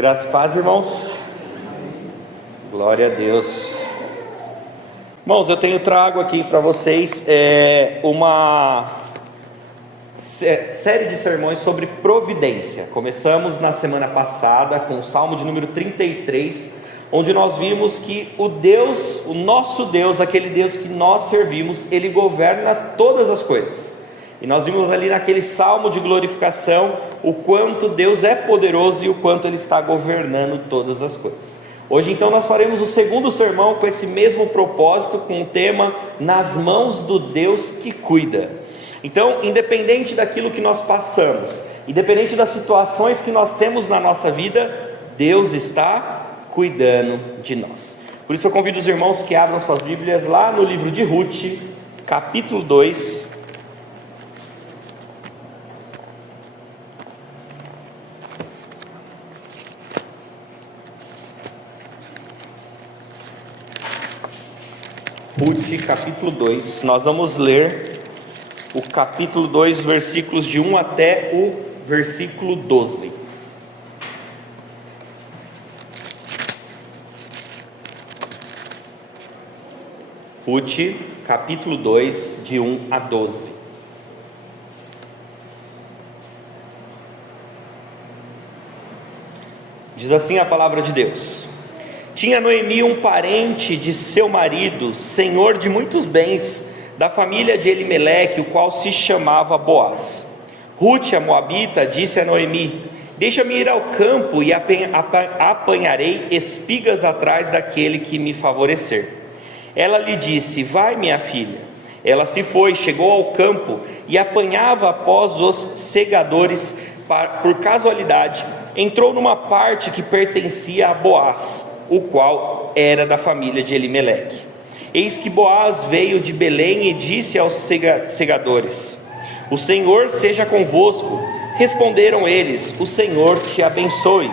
Graças e paz, irmãos. Glória a Deus. Irmãos, eu trago aqui para vocês uma série de sermões sobre providência. Começamos na semana passada com o Salmo de número 33, onde nós vimos que o nosso Deus, aquele Deus que nós servimos, Ele governa todas as coisas. E nós vimos ali naquele salmo de glorificação o quanto Deus é poderoso e o quanto Ele está governando todas as coisas. Hoje então nós faremos o segundo sermão com esse mesmo propósito, com o tema nas mãos do Deus que cuida. Então, independente daquilo que nós passamos, independente das situações que nós temos na nossa vida, Deus está cuidando de nós. Por isso eu convido os irmãos que abram suas Bíblias lá no livro de Ruth, capítulo 2. Ruth, capítulo 2, nós vamos ler o capítulo 2, versículos de 1 até o versículo 12. Ruth, capítulo 2, de 1 a 12. Diz assim a palavra de Deus: Tinha Noemi um parente de seu marido, senhor de muitos bens, da família de Elimeleque, o qual se chamava Boaz. Ruth, a moabita, disse a Noemi: Deixa-me ir ao campo e apanharei espigas atrás daquele que me favorecer. Ela lhe disse: Vai, minha filha. Ela se foi, chegou ao campo e apanhava após os segadores. Por casualidade, entrou numa parte que pertencia a Boaz, o qual era da família de Elimeleque. Eis que Boaz veio de Belém e disse aos segadores: O Senhor seja convosco. Responderam eles: O Senhor te abençoe.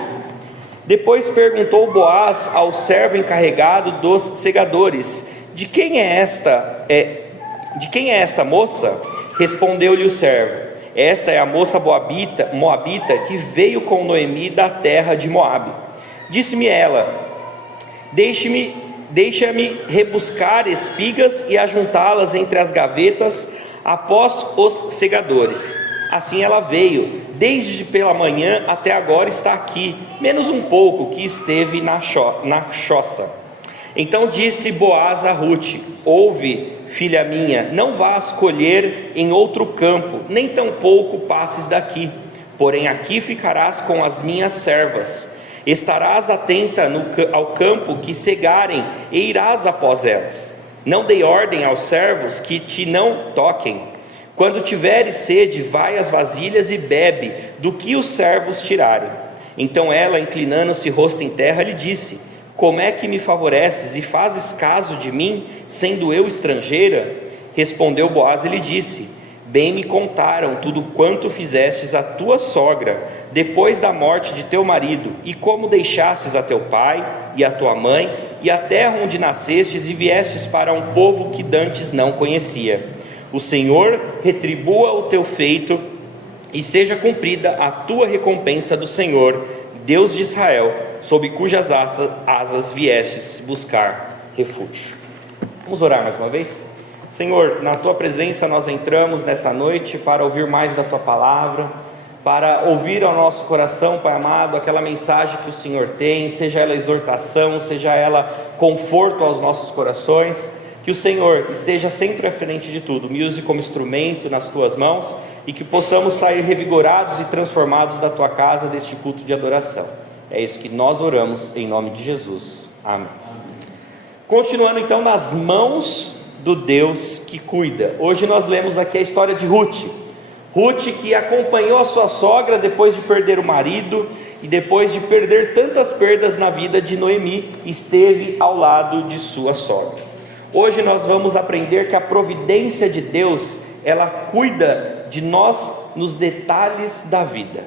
Depois perguntou Boaz ao servo encarregado dos segadores: De quem é esta moça? Respondeu-lhe o servo: Esta é a moça moabita que veio com Noemi da terra de Moabe. Disse-me ela: Deixa-me rebuscar espigas e ajuntá-las entre as gavetas após os segadores. Assim ela veio, desde pela manhã até agora está aqui, menos um pouco que esteve na choça. Então disse Boaz a Ruth: Ouve, filha minha, não vás colher em outro campo, nem tampouco passes daqui, porém aqui ficarás com as minhas servas. Estarás atenta ao campo que cegarem e irás após elas. Não dei ordem aos servos que te não toquem. Quando tiveres sede, vai às vasilhas e bebe do que os servos tirarem. Então ela, inclinando-se rosto em terra, lhe disse: Como é que me favoreces e fazes caso de mim, sendo eu estrangeira? Respondeu Boaz e lhe disse: Bem me contaram tudo quanto fizestes à tua sogra, depois da morte de teu marido, e como deixastes a teu pai e a tua mãe, e a terra onde nascestes, e viestes para um povo que dantes não conhecia. O Senhor retribua o teu feito, e seja cumprida a tua recompensa do Senhor, Deus de Israel, sob cujas asas viestes buscar refúgio. Vamos orar mais uma vez? Senhor, na tua presença nós entramos nessa noite para ouvir mais da tua palavra, para ouvir ao nosso coração, Pai amado, aquela mensagem que o Senhor tem, seja ela exortação, seja ela conforto aos nossos corações. Que o Senhor esteja sempre à frente de tudo, me use como instrumento nas tuas mãos, e que possamos sair revigorados e transformados da tua casa deste culto de adoração. É isso que nós oramos em nome de Jesus. Amém. Continuando então nas mãos do Deus que cuida. Hoje nós lemos aqui a história de Ruth, que acompanhou a sua sogra depois de perder o marido e depois de perder tantas perdas na vida de Noemi, esteve ao lado de sua sogra. Hoje nós vamos aprender que a providência de Deus, ela cuida de nós nos detalhes da vida.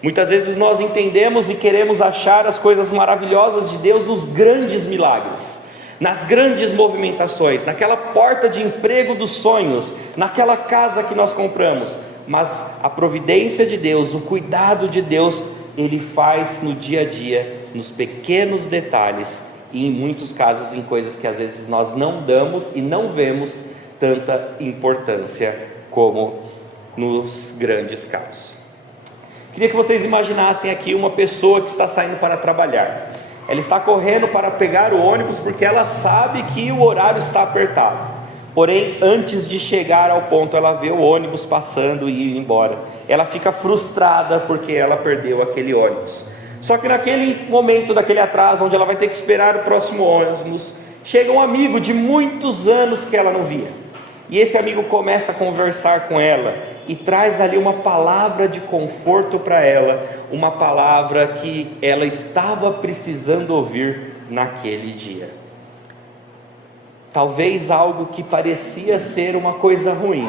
Muitas vezes nós entendemos e queremos achar as coisas maravilhosas de Deus nos grandes milagres, nas grandes movimentações, naquela porta de emprego dos sonhos, naquela casa que nós compramos. Mas a providência de Deus, o cuidado de Deus Ele faz no dia a dia, nos pequenos detalhes, e em muitos casos em coisas que às vezes nós não damos e não vemos tanta importância como nos grandes casos. Queria que vocês imaginassem aqui uma pessoa que está saindo para trabalhar. Ela está correndo para pegar o ônibus porque ela sabe que o horário está apertado. Porém, antes de chegar ao ponto, ela vê o ônibus passando e ir embora. Ela fica frustrada porque ela perdeu aquele ônibus. Só que naquele momento, daquele atraso, onde ela vai ter que esperar o próximo ônibus, chega um amigo de muitos anos que ela não via. E esse amigo começa a conversar com ela e traz ali uma palavra de conforto para ela, uma palavra que ela estava precisando ouvir naquele dia. Talvez algo que parecia ser uma coisa ruim,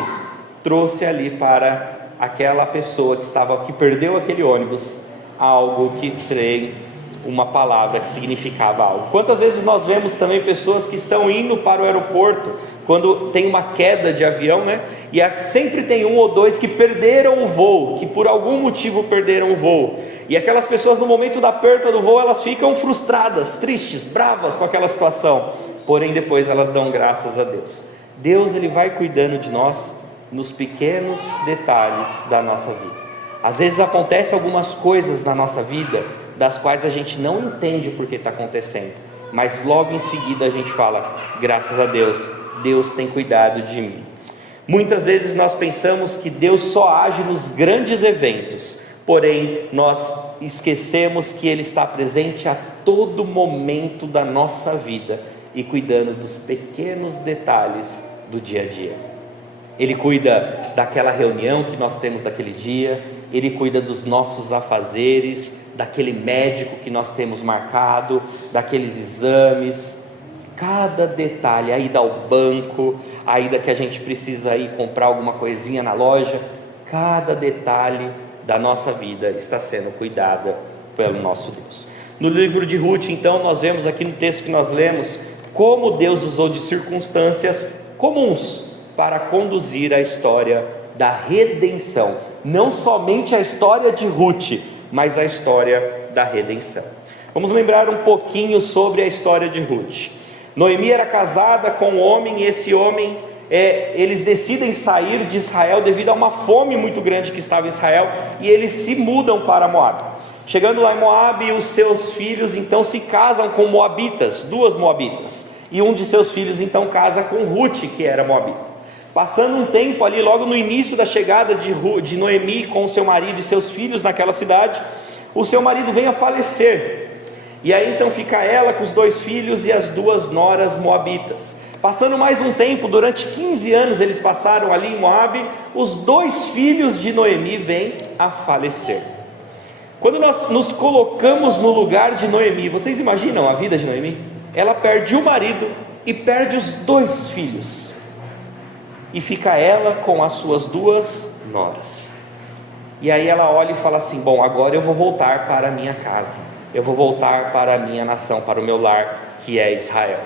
trouxe ali para aquela pessoa que perdeu aquele ônibus, algo que tem uma palavra que significava algo. Quantas vezes nós vemos também pessoas que estão indo para o aeroporto, quando tem uma queda de avião, né? E sempre tem um ou dois que perderam o voo, que por algum motivo perderam o voo. E aquelas pessoas, no momento da perda do voo, elas ficam frustradas, tristes, bravas com aquela situação. Porém, depois elas dão graças a Deus. Deus, Ele vai cuidando de nós nos pequenos detalhes da nossa vida. Às vezes acontecem algumas coisas na nossa vida, das quais a gente não entende porque está acontecendo, mas logo em seguida a gente fala, graças a Deus, Deus tem cuidado de mim. Muitas vezes nós pensamos que Deus só age nos grandes eventos, porém nós esquecemos que Ele está presente a todo momento da nossa vida e cuidando dos pequenos detalhes do dia a dia. Ele cuida daquela reunião que nós temos daquele dia, Ele cuida dos nossos afazeres, daquele médico que nós temos marcado, daqueles exames, cada detalhe, a ida ao banco, a ida que a gente precisa ir comprar alguma coisinha na loja, cada detalhe da nossa vida está sendo cuidada pelo nosso Deus. No livro de Ruth, então, nós vemos aqui no texto que nós lemos, como Deus usou de circunstâncias comuns para conduzir a história da redenção, não somente a história de Ruth, mas a história da redenção. Vamos lembrar um pouquinho sobre a história de Ruth. Noemi era casada com um homem, e esse homem, eles decidem sair de Israel devido a uma fome muito grande que estava em Israel, e eles se mudam para Moabe. Chegando lá em Moabe, os seus filhos então se casam com moabitas, duas moabitas, e um de seus filhos então casa com Ruth, que era moabita. Passando um tempo ali, logo no início da chegada de Noemi com o seu marido e seus filhos naquela cidade, o seu marido vem a falecer, e aí então fica ela com os dois filhos e as duas noras moabitas. Passando mais um tempo, durante 15 anos eles passaram ali em Moabe, os dois filhos de Noemi vêm a falecer. Quando nós nos colocamos no lugar de Noemi, vocês imaginam a vida de Noemi? Ela perde o marido e perde os dois filhos, e fica ela com as suas duas noras. E aí ela olha e fala assim: bom, agora eu vou voltar para a minha casa, eu vou voltar para a minha nação, para o meu lar, que é Israel.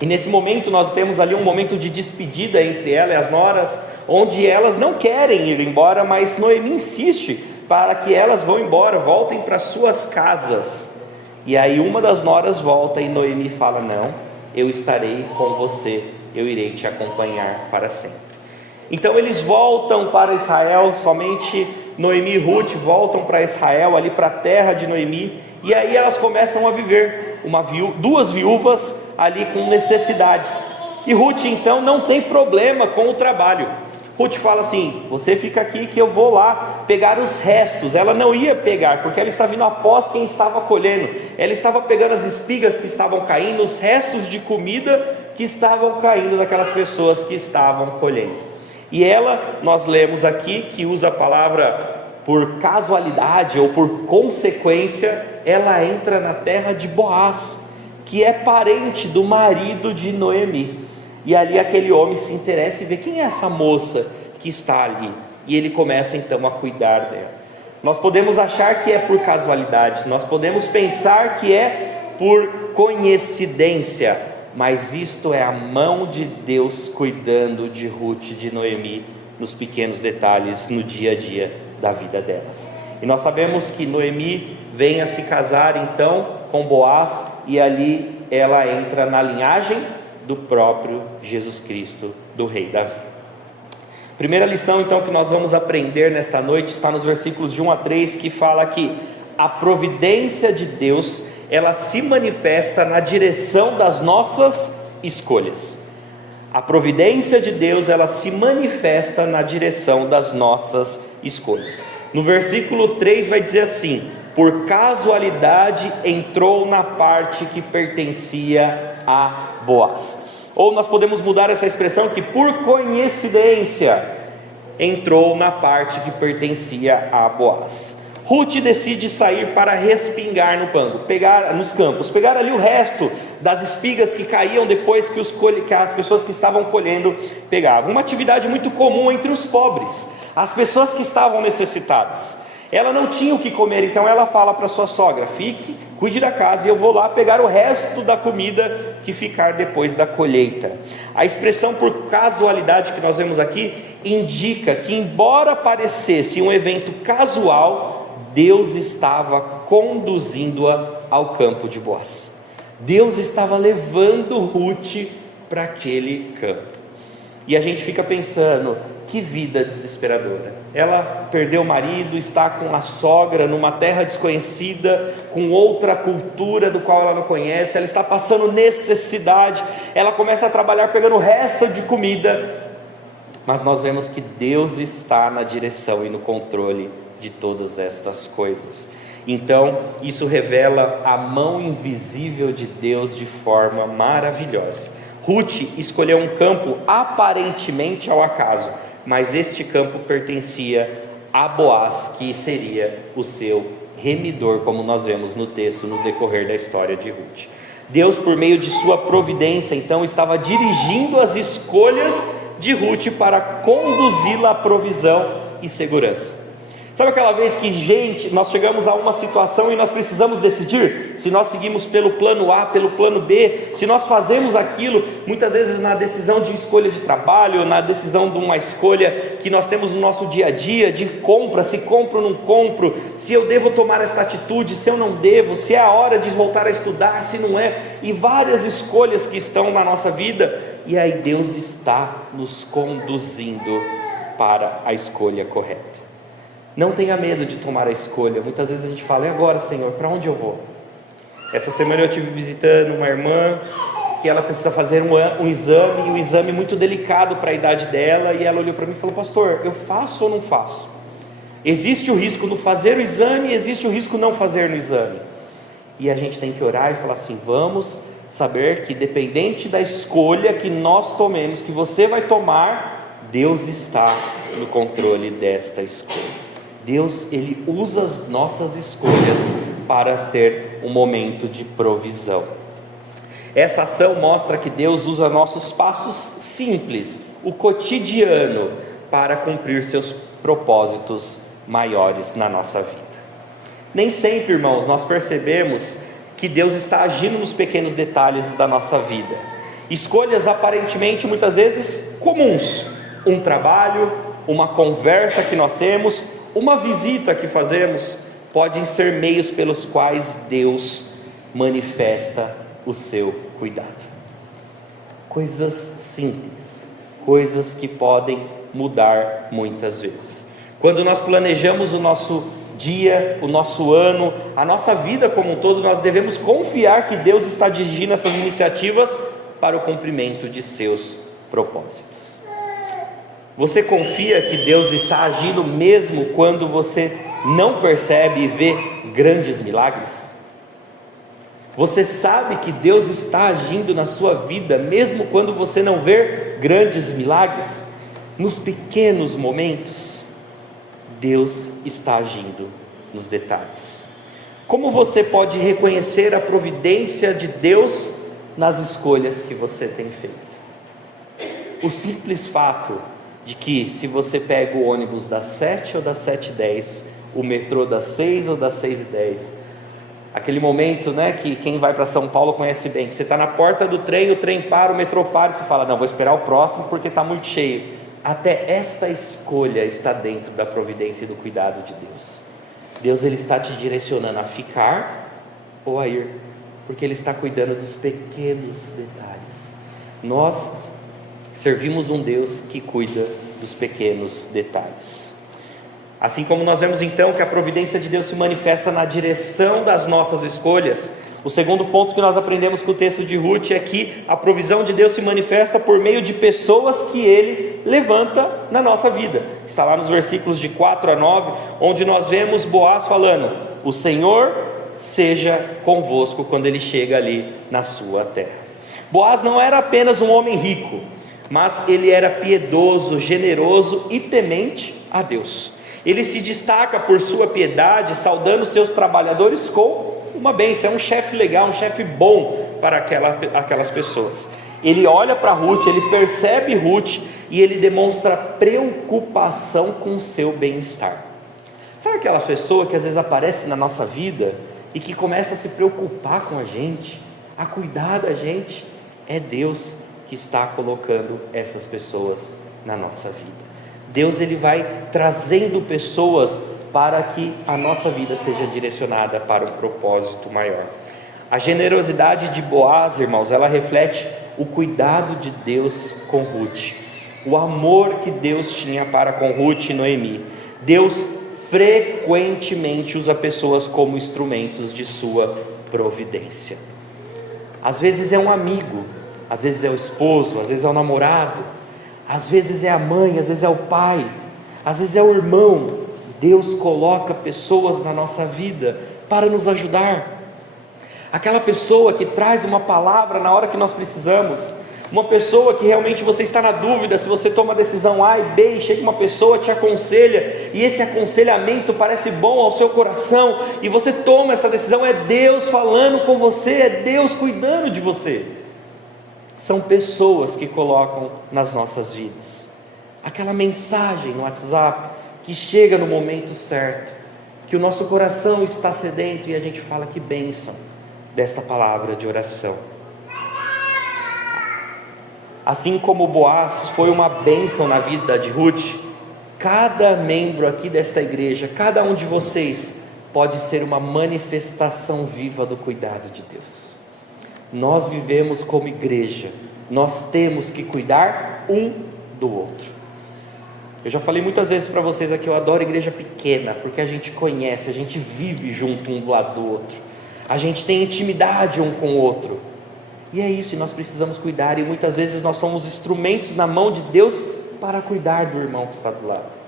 E nesse momento nós temos ali um momento de despedida entre ela e as noras, onde elas não querem ir embora, mas Noemi insiste para que elas vão embora, voltem para suas casas. E aí uma das noras volta e Noemi fala: não, eu estarei com você, eu irei te acompanhar para sempre. Então eles voltam para Israel, somente Noemi e Ruth voltam para Israel, ali para a terra de Noemi, e aí elas começam a viver, duas viúvas ali com necessidades, e Ruth então não tem problema com o trabalho. Ruth fala assim: você fica aqui que eu vou lá pegar os restos. Ela não ia pegar, porque ela está vindo após quem estava colhendo, ela estava pegando as espigas que estavam caindo, os restos de comida que estavam caindo daquelas pessoas que estavam colhendo. E ela, nós lemos aqui que usa a palavra por casualidade ou por consequência, ela entra na terra de Boaz, que é parente do marido de Noemi. E ali aquele homem se interessa e vê: quem é essa moça que está ali? E ele começa então a cuidar dela. Nós podemos achar que é por casualidade, nós podemos pensar que é por coincidência, mas isto é a mão de Deus cuidando de Ruth e de Noemi nos pequenos detalhes, no dia a dia da vida delas. E nós sabemos que Noemi vem a se casar então com Boaz, e ali ela entra na linhagem do próprio Jesus Cristo, do rei Davi. Primeira lição então que nós vamos aprender nesta noite está nos versículos de 1 a 3, que fala que a providência de Deus, ela se manifesta na direção das nossas escolhas. A providência de Deus, ela se manifesta na direção das nossas escolhas. No versículo 3 vai dizer assim: por casualidade entrou na parte que pertencia a Boaz. Ou nós podemos mudar essa expressão que por coincidência entrou na parte que pertencia a Boaz. Ruth decide sair para respingar nos campos, pegar ali o resto das espigas que caíam depois que as pessoas que estavam colhendo pegavam. Uma atividade muito comum entre os pobres, as pessoas que estavam necessitadas. Ela não tinha o que comer, então ela fala para sua sogra: fique, cuide da casa, e eu vou lá pegar o resto da comida que ficar depois da colheita. A expressão por casualidade que nós vemos aqui indica que, embora parecesse um evento casual, Deus estava conduzindo-a ao campo de Boaz. Deus estava levando Ruth para aquele campo. E a gente fica pensando: que vida desesperadora. Ela perdeu o marido, está com a sogra numa terra desconhecida, com outra cultura do qual ela não conhece, ela está passando necessidade, ela começa a trabalhar pegando o resto de comida, mas nós vemos que Deus está na direção e no controle de todas estas coisas. Então isso revela a mão invisível de Deus de forma maravilhosa. Ruth escolheu um campo aparentemente ao acaso, mas este campo pertencia a Boaz, que seria o seu remidor, como nós vemos no texto, no decorrer da história de Ruth. Deus, por meio de sua providência, então estava dirigindo as escolhas de Ruth para conduzi-la à provisão e segurança. Sabe aquela vez que nós chegamos a uma situação e nós precisamos decidir se nós seguimos pelo plano A, pelo plano B, se nós fazemos aquilo, muitas vezes na decisão de escolha de trabalho, na decisão de uma escolha que nós temos no nosso dia a dia, de compra, se compro ou não compro, se eu devo tomar esta atitude, se eu não devo, se é a hora de voltar a estudar, se não é, e várias escolhas que estão na nossa vida, e aí Deus está nos conduzindo para a escolha correta. Não tenha medo de tomar a escolha. Muitas vezes a gente fala: e agora, Senhor, para onde eu vou? Essa semana eu estive visitando uma irmã que ela precisa fazer um exame, e um exame muito delicado para a idade dela, e ela olhou para mim e falou: pastor, eu faço ou não faço? Existe o risco no fazer o exame, existe o risco não fazer no exame. E a gente tem que orar e falar assim: vamos saber que dependente da escolha que nós tomemos, que você vai tomar, Deus está no controle desta escolha. Deus, Ele usa as nossas escolhas para ter um momento de provisão. Essa ação mostra que Deus usa nossos passos simples, o cotidiano, para cumprir seus propósitos maiores na nossa vida. Nem sempre, irmãos, nós percebemos que Deus está agindo nos pequenos detalhes da nossa vida. Escolhas aparentemente muitas vezes comuns, um trabalho, uma conversa que nós temos, uma visita que fazemos, podem ser meios pelos quais Deus manifesta o seu cuidado. Coisas simples, coisas que podem mudar muitas vezes. Quando nós planejamos o nosso dia, o nosso ano, a nossa vida como um todo, nós devemos confiar que Deus está dirigindo essas iniciativas para o cumprimento de seus propósitos. Você confia que Deus está agindo mesmo quando você não percebe e vê grandes milagres? Você sabe que Deus está agindo na sua vida mesmo quando você não vê grandes milagres? Nos pequenos momentos, Deus está agindo nos detalhes. Como você pode reconhecer a providência de Deus nas escolhas que você tem feito? O simples fato de que se você pega o ônibus das 7 ou das 7h10, o metrô das 6 ou das 6h10, aquele momento, né, que quem vai para São Paulo conhece bem, que você está na porta do trem, o trem para, o metrô para, e você fala: não, vou esperar o próximo porque está muito cheio. Até esta escolha está dentro da providência e do cuidado de Deus. Deus ele está te direcionando a ficar ou a ir, porque Ele está cuidando dos pequenos detalhes. Nós servimos um Deus que cuida dos pequenos detalhes. Assim como nós vemos então que a providência de Deus se manifesta na direção das nossas escolhas, o segundo ponto que nós aprendemos com o texto de Ruth é que a provisão de Deus se manifesta por meio de pessoas que Ele levanta na nossa vida. Está lá nos versículos de 4 a 9, onde nós vemos Boaz falando: o Senhor seja convosco, quando ele chega ali na sua terra. Boaz não era apenas um homem rico, mas ele era piedoso, generoso e temente a Deus. Ele se destaca por sua piedade, saudando seus trabalhadores com uma bênção. É um chefe legal, um chefe bom para aquelas pessoas. Ele olha para Ruth, ele percebe Ruth e ele demonstra preocupação com o seu bem-estar. Sabe aquela pessoa que às vezes aparece na nossa vida e que começa a se preocupar com a gente, a cuidar da gente? É Deus que está colocando essas pessoas na nossa vida. Deus ele vai trazendo pessoas para que a nossa vida seja direcionada para um propósito maior. A generosidade de Boaz, irmãos, ela reflete o cuidado de Deus com Ruth, o amor que Deus tinha para com Ruth e Noemi. Deus frequentemente usa pessoas como instrumentos de sua providência. Às vezes é um amigo, às vezes é o esposo, às vezes é o namorado, às vezes é a mãe, às vezes é o pai, às vezes é o irmão. Deus coloca pessoas na nossa vida para nos ajudar. Aquela pessoa que traz uma palavra na hora que nós precisamos, uma pessoa que realmente você está na dúvida se você toma a decisão A e B, e chega uma pessoa, te aconselha, e esse aconselhamento parece bom ao seu coração, e você toma essa decisão. É Deus falando com você, é Deus cuidando de você. São pessoas que colocam nas nossas vidas aquela mensagem no WhatsApp que chega no momento certo, que o nosso coração está sedento e a gente fala: que bênção desta palavra de oração. Assim como Boaz foi uma bênção na vida de Ruth, cada membro aqui desta igreja, cada um de vocês, pode ser uma manifestação viva do cuidado de Deus. Nós vivemos como igreja, nós temos que cuidar um do outro. Eu já falei muitas vezes para vocês aqui, eu adoro igreja pequena, porque a gente conhece, a gente vive junto um do lado do outro, a gente tem intimidade um com o outro, e é isso, e nós precisamos cuidar, e muitas vezes nós somos instrumentos na mão de Deus para cuidar do irmão que está do lado.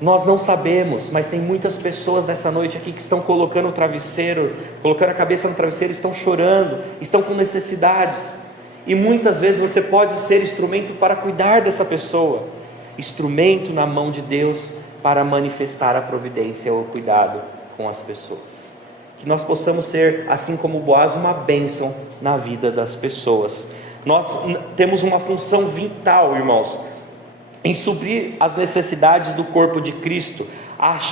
Nós não sabemos, mas tem muitas pessoas nessa noite aqui que estão colocando o travesseiro, colocando a cabeça no travesseiro, estão chorando, estão com necessidades, e muitas vezes você pode ser instrumento para cuidar dessa pessoa, instrumento na mão de Deus para manifestar a providência ou o cuidado com as pessoas. Que nós possamos ser, assim como Boaz, uma bênção na vida das pessoas. Nós temos uma função vital, irmãos, em suprir as necessidades do corpo de Cristo,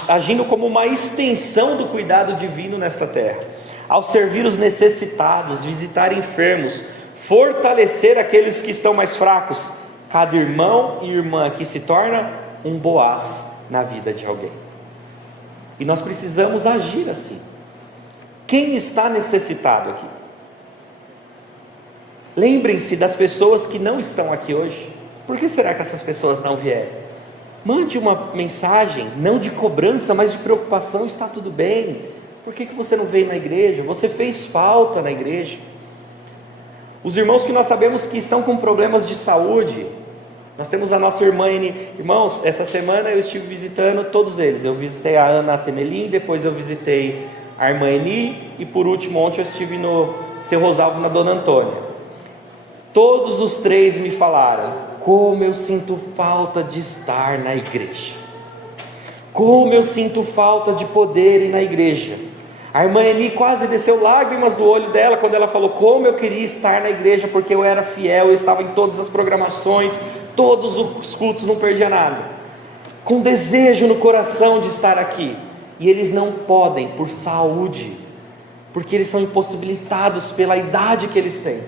agindo como uma extensão do cuidado divino nesta terra, ao servir os necessitados, visitar enfermos, fortalecer aqueles que estão mais fracos. Cada irmão e irmã que se torna um Boaz na vida de alguém, e nós precisamos agir assim. Quem está necessitado aqui? Lembrem-se das pessoas que não estão aqui hoje. Por que será que essas pessoas não vieram? Mande uma mensagem, não de cobrança, mas de preocupação. Está tudo bem? Por que você não veio na igreja? Você fez falta na igreja. Os irmãos que nós sabemos que estão com problemas de saúde, nós temos a nossa irmã Eni. Irmãos, essa semana eu estive visitando todos eles. Eu visitei a Ana Temelim, depois eu visitei a irmã Eni, e por último ontem eu estive no Seu Rosalvo, na Dona Antônia. Todos os três me falaram: como eu sinto falta de estar na igreja, como eu sinto falta de poder ir na igreja. A irmã Eni quase desceu lágrimas do olho dela quando ela falou: como eu queria estar na igreja, porque eu era fiel, eu estava em todas as programações, todos os cultos, não perdia nada, com desejo no coração de estar aqui, e eles não podem por saúde, porque eles são impossibilitados pela idade que eles têm.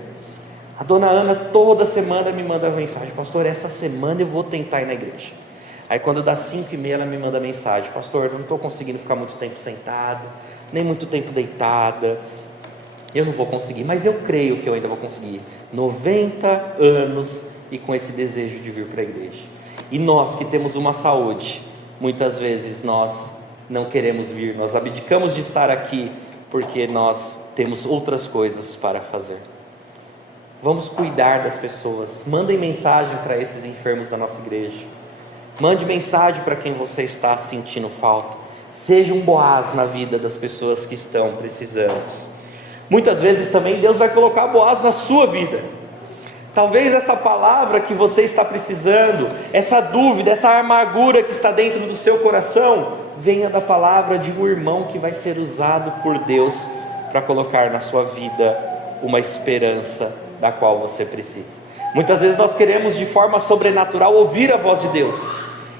A dona Ana toda semana me manda uma mensagem: pastor, essa semana eu vou tentar ir na igreja. Aí quando dá 5h30 ela me manda mensagem: pastor, eu não estou conseguindo ficar muito tempo sentada, nem muito tempo deitada, eu não vou conseguir, mas eu creio que eu ainda vou conseguir. 90 anos e com esse desejo de vir para a igreja. E nós que temos uma saúde, muitas vezes nós não queremos vir, nós abdicamos de estar aqui porque nós temos outras coisas para fazer. Vamos cuidar das pessoas. Mandem mensagem para esses enfermos da nossa igreja. Mande mensagem para quem você está sentindo falta. Seja um Boaz na vida das pessoas que estão precisando. Muitas vezes também Deus vai colocar Boaz na sua vida. Talvez essa palavra que você está precisando, essa dúvida, essa amargura que está dentro do seu coração, venha da palavra de um irmão que vai ser usado por Deus para colocar na sua vida uma esperança da qual você precisa. Muitas vezes nós queremos de forma sobrenatural ouvir a voz de Deus,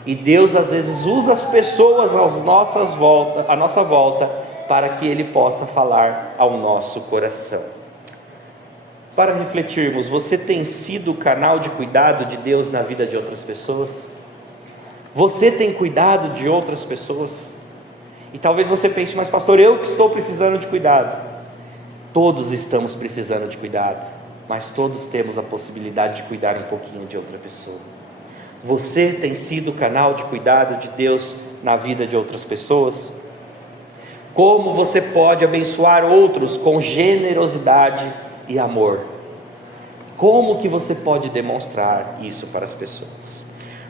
e Deus às vezes usa as pessoas à nossa volta para que Ele possa falar ao nosso coração. Para refletirmos, você tem sido o canal de cuidado de Deus na vida de outras pessoas? Você tem cuidado de outras pessoas? E talvez você pense: mas pastor, eu que estou precisando de cuidado. Todos estamos precisando de cuidado, mas todos temos a possibilidade de cuidar um pouquinho de outra pessoa. Você tem sido o canal de cuidado de Deus na vida de outras pessoas? Como você pode abençoar outros com generosidade e amor? Como que você pode demonstrar isso para as pessoas?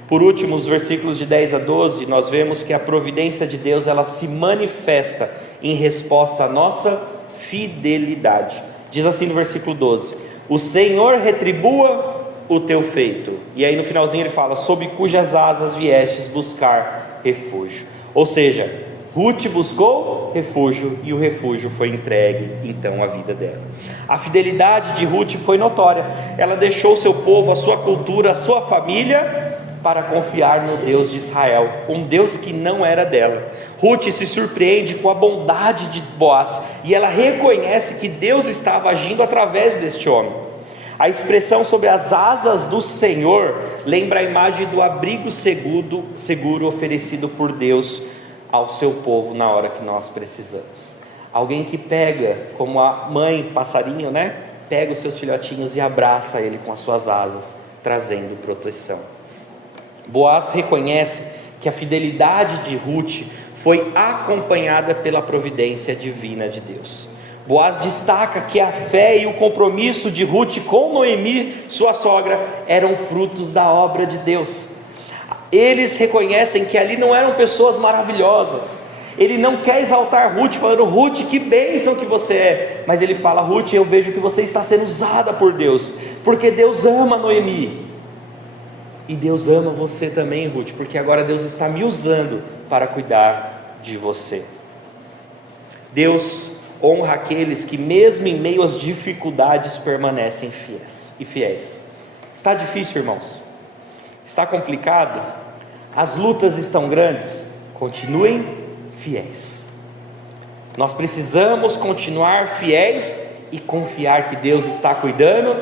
Por último, os versículos de 10 a 12, nós vemos que a providência de Deus, ela se manifesta em resposta à nossa fidelidade. Diz assim no versículo 12: o Senhor retribua o teu feito. E aí no finalzinho ele fala: sob cujas asas viestes buscar refúgio. Ou seja, Ruth buscou refúgio e o refúgio foi entregue então à vida dela. A fidelidade de Ruth foi notória. Ela deixou seu povo, a sua cultura, a sua família para confiar no Deus de Israel, um Deus que não era dela. Ruth se surpreende com a bondade de Boaz e ela reconhece que Deus estava agindo através deste homem. A expressão "sob as asas do Senhor" lembra a imagem do abrigo seguro oferecido por Deus ao seu povo na hora que nós precisamos. Alguém que pega, como a mãe passarinho, né? Pega os seus filhotinhos e abraça ele com as suas asas, trazendo proteção. Boaz reconhece que a fidelidade de Ruth foi acompanhada pela providência divina de Deus. Boaz destaca que a fé e o compromisso de Ruth com Noemi, sua sogra, eram frutos da obra de Deus. Eles reconhecem que ali não eram pessoas maravilhosas. Ele não quer exaltar Ruth falando: Ruth, que bênção que você é. Mas ele fala: Ruth, eu vejo que você está sendo usada por Deus, porque Deus ama Noemi. E Deus ama você também, Ruth, porque agora Deus está me usando para cuidar de você. Deus honra aqueles que mesmo em meio às dificuldades permanecem fiéis. Está difícil, irmãos? Está complicado? As lutas estão grandes? Continuem fiéis. Nós precisamos continuar fiéis e confiar que Deus está cuidando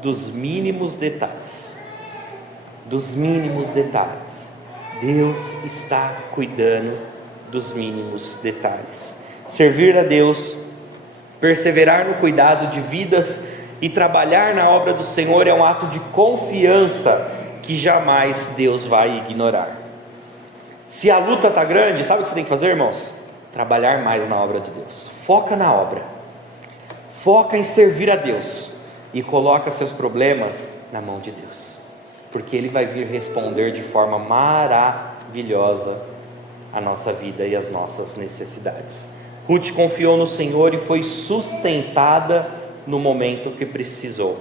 dos mínimos detalhes. Dos mínimos detalhes. Deus está cuidando dos mínimos detalhes. Servir a Deus, perseverar no cuidado de vidas e trabalhar na obra do Senhor é um ato de confiança que jamais Deus vai ignorar. Se a luta está grande, sabe o que você tem que fazer, irmãos? Trabalhar mais na obra de Deus. Foca na obra, foca em servir a Deus e coloca seus problemas na mão de Deus, porque Ele vai vir responder de forma maravilhosa a nossa vida e as nossas necessidades. Ruth confiou no Senhor e foi sustentada no momento que precisou.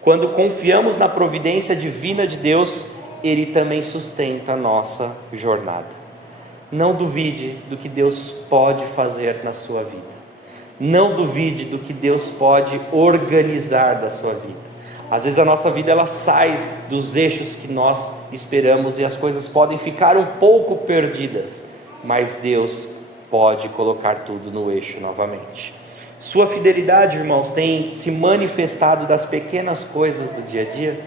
Quando confiamos na providência divina de Deus, Ele também sustenta a nossa jornada. Não duvide do que Deus pode fazer na sua vida. Não duvide do que Deus pode organizar da sua vida. Às vezes a nossa vida ela sai dos eixos que nós esperamos e as coisas podem ficar um pouco perdidas, mas Deus pode colocar tudo no eixo novamente. Sua fidelidade, irmãos, tem se manifestado das pequenas coisas do dia a dia.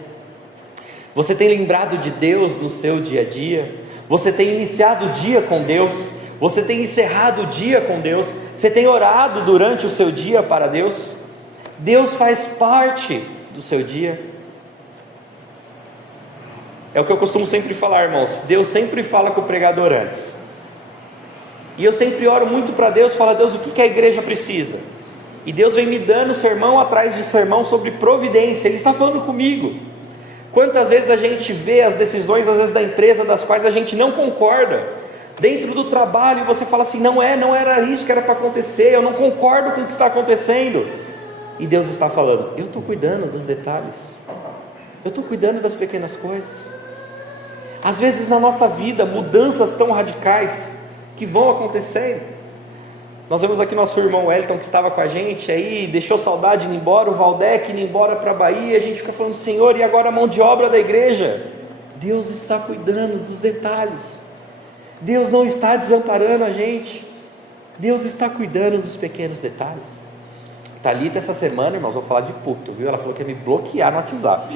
Você tem lembrado de Deus no seu dia a dia? Você tem iniciado o dia com Deus? Você tem encerrado o dia com Deus? Você tem orado durante o seu dia para Deus? Deus faz parte do seu dia. É o que eu costumo sempre falar, irmãos. Deus sempre fala com o pregador antes. E eu sempre oro muito para Deus, falo: Deus, o que a igreja precisa? E Deus vem me dando sermão atrás de sermão sobre providência. Ele está falando comigo. Quantas vezes a gente vê as decisões, às vezes da empresa, das quais a gente não concorda, dentro do trabalho, você fala assim: não era isso que era para acontecer, eu não concordo com o que está acontecendo. E Deus está falando: eu estou cuidando dos detalhes, eu estou cuidando das pequenas coisas. Às vezes na nossa vida, mudanças tão radicais que vão acontecendo. Nós vemos aqui nosso irmão Wellington, que estava com a gente aí, deixou saudade indo embora, o Valdec indo embora para a Bahia, a gente fica falando: Senhor, e agora a mão de obra da igreja? Deus está cuidando dos detalhes, Deus não está desamparando a gente, Deus está cuidando dos pequenos detalhes. Thalita, essa semana, irmãos, vou falar de puto, viu? Ela falou que ia me bloquear no WhatsApp.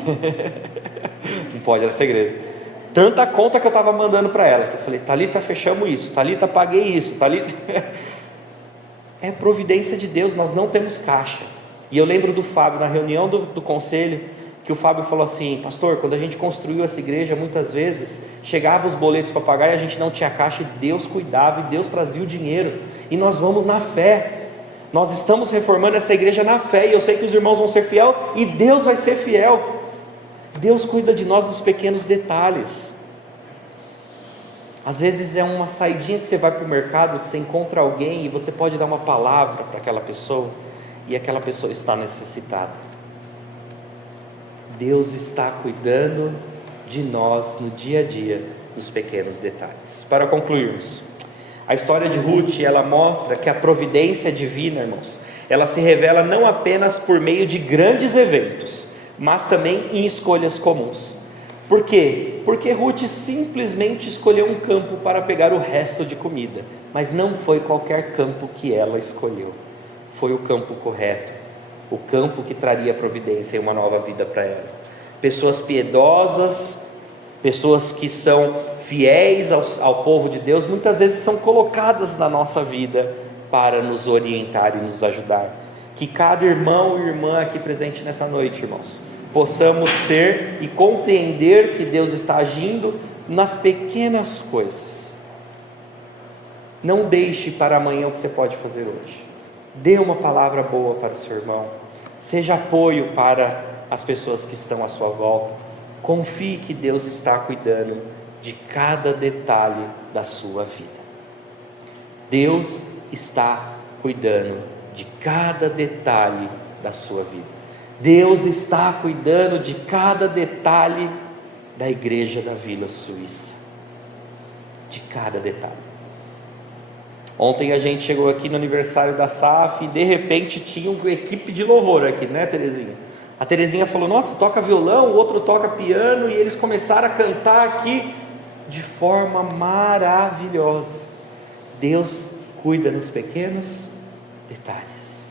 Não pode, era segredo. Tanta conta que eu estava mandando para ela, que eu falei: Thalita, fechamos isso, Thalita, paguei isso, Thalita... É providência de Deus, nós não temos caixa. E eu lembro do Fábio, na reunião do conselho, que o Fábio falou assim: pastor, quando a gente construiu essa igreja, muitas vezes chegavam os boletos para pagar e a gente não tinha caixa, e Deus cuidava, e Deus trazia o dinheiro, e nós vamos na fé, nós estamos reformando essa igreja na fé, e eu sei que os irmãos vão ser fiel, e Deus vai ser fiel. Deus cuida de nós nos pequenos detalhes. Às vezes é uma saidinha que você vai para o mercado, que você encontra alguém e você pode dar uma palavra para aquela pessoa, e aquela pessoa está necessitada. Deus está cuidando de nós no dia a dia, nos pequenos detalhes. Para concluirmos, a história de Ruth, ela mostra que a providência divina, irmãos, ela se revela não apenas por meio de grandes eventos, mas também em escolhas comuns. Por quê? Porque Ruth simplesmente escolheu um campo para pegar o resto de comida, mas não foi qualquer campo que ela escolheu, foi o campo correto, o campo que traria providência e uma nova vida para ela. Pessoas piedosas, pessoas que são fiéis ao povo de Deus, muitas vezes são colocadas na nossa vida para nos orientar e nos ajudar. Que cada irmão e irmã aqui presente nessa noite, irmãos, possamos ser e compreender que Deus está agindo nas pequenas coisas. Não deixe para amanhã o que você pode fazer hoje. Dê uma palavra boa para o seu irmão, seja apoio para as pessoas que estão à sua volta. Confie que Deus está cuidando de cada detalhe da sua vida. Deus está cuidando de cada detalhe da sua vida. Deus está cuidando de cada detalhe da igreja da Vila Suíça, de cada detalhe. Ontem a gente chegou aqui no aniversário da SAF e de repente tinha uma equipe de louvor aqui, né, Terezinha? A Terezinha falou: nossa, toca violão, o outro toca piano, e eles começaram a cantar aqui de forma maravilhosa. Deus cuida nos pequenos detalhes,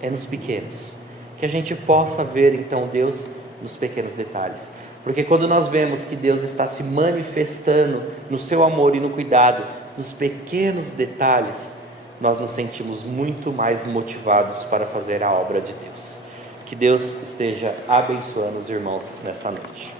é nos pequenos que a gente possa ver então Deus nos pequenos detalhes, porque quando nós vemos que Deus está se manifestando no seu amor e no cuidado, nos pequenos detalhes, nós nos sentimos muito mais motivados para fazer a obra de Deus. Que Deus esteja abençoando os irmãos nessa noite.